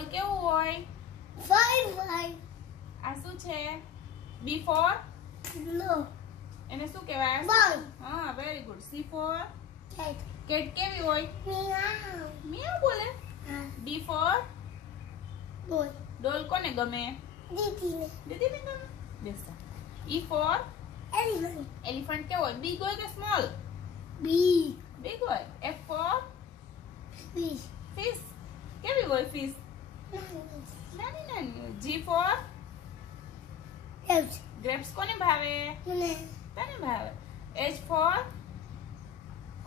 બોલ કેવું હોય? Five. આ શું છે? B for No. એને શું કહેવાય? Ball. હા, very good. C for Cat. Cat કેવી હોય? Meow. મિયાઉ બોલે. D for Boy. ડોલ કોને ગમે? Didi. દીદીને ગમે. બેસા. E for Elephant. એલિફન્ટ કેવો હોય? બિગ હોય કે સ્મોલ? Big. બિગ હોય. F for Fish. ફિશ કેવી હોય ફિશ? નાની નાની હોય. G for House. ગ્રેપ્સ કોને ભાવે? Ne. તને ભાવે. H for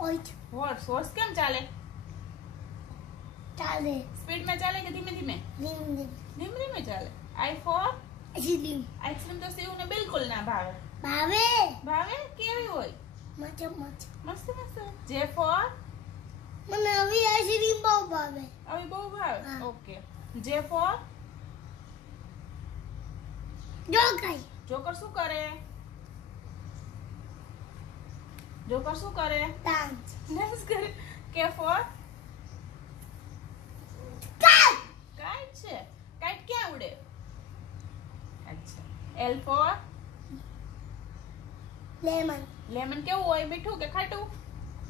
Oit. હોર્સ કેમ ચાલે? Tale. સ્પીડમાં ચાલે કે ધીમે ધીમે? Lim. ધીમે ધીમે ચાલે. I for Asilim. આઈસ્ક્રીમ તો શિવને બિલકુલ ના ભાવે. Babe. ભાવે કેવી હોય? Macha. મસ્ત મસ્ત. J for મને હવે આઈસ્ક્રીમ બહુ ભાવે. હવે બહુ ભાવે. હા. ઓકે. J for જોકાઈ. જોકર શું કરે? જોકર શું કરે? ડાન્સ. ડાન્સ કરે. K for કાટ. કાઇટ છે. કાઇટ ક્યાં ઉડે? અચ્છા. L for lemon. લેમન કેવું હોય? મીઠું કે ખાટું?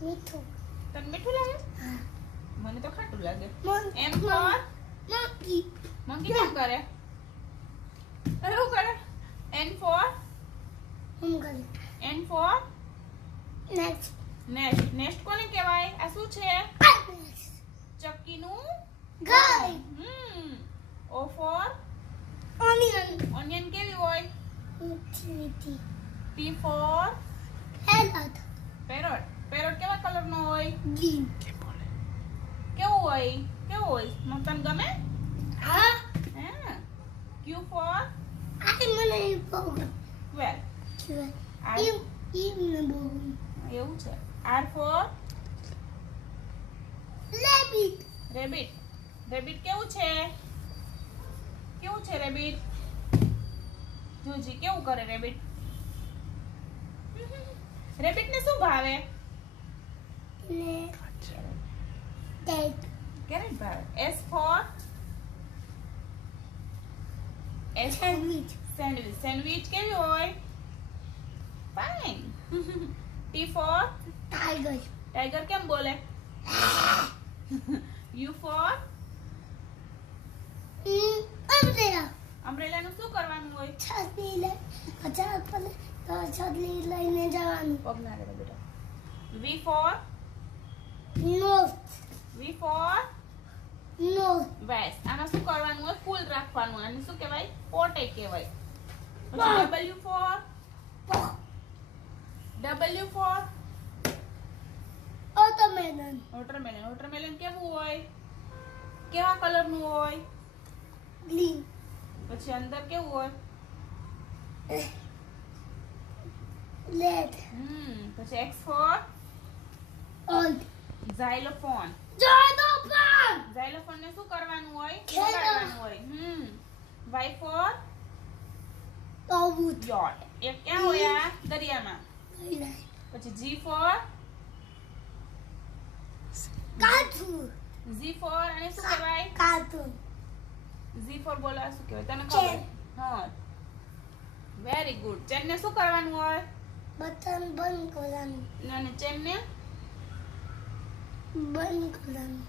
મીઠું. તને મીઠું લાગે? હા. મને તો ખાટું લાગે. મોંકી. M for મોંકી. મંકી કેમ કરે? એવું કરે. N for ઉંગલ. N for next. Nest. Nest કોને કહેવાય? આ શું છે? ચક્કીનું ગાય. O for onion. ઓનિયન કેવી હોય? મીઠી. P for parrot. Parrot. Parrot કેવા કલરનો હોય? ગ્રીન. કેવું હોય? કેવું હોય? તને ગમે? હા. હા. Q for આ મને બહુ ગમે. well. છે. R મને બહુ ગમે. એવું છે. R for rabbit. Rabbit. Rabbit કેવું છે? કેવું છે રેબિટ? જોજી કેવું કરે રેબિટ? રેબિટ ને શું ભાવે? ને કેટ. કેરેટ ભાવે. S for sandwich. Sandwich. Sandwich કેવી હોય? Fine. T for tiger. Tiger કેમ બોલે? U for umbrella. અમ્બ્રેલા નું શું કરવાનું હોય? છત્રી લે. અચાનક પડે તો છત્રી લઈને જવાનું. પગ ના કરે બેટા. V for note. V for note. વેસ. આમાં શું કરવાનું હોય? ફૂલ રાખવાનું. આને શું કહેવાય? પોટે કહેવાય. Pot. પછી W for ઓટોમેલન. વોટરમેલન. વોટરમેલન કેવું હોય? કેવા કલરનું હોય? ગ્રીન. પછી અંદર કેવું હોય? રેડ. પછી X for old. Xylophone. જોડોફન. Xylophone ને શું કરવાનું હોય? ખેલવાનું. વગાડવાનું હોય. Y for તરબૂચ. yacht. એ ક્યાં હોય? આ દરિયામાં. પછી G for cartoon. Z for અને શું કહેવાય? કાર્ટૂન. Z for બોલો આ શું કહેવાય? તને ચેન. ખબર? હા. Very good. ચેન ને શું કરવાનું હોય? બટન બંધ કરવાનું. અને ચેન ને બંધ કરવાનું.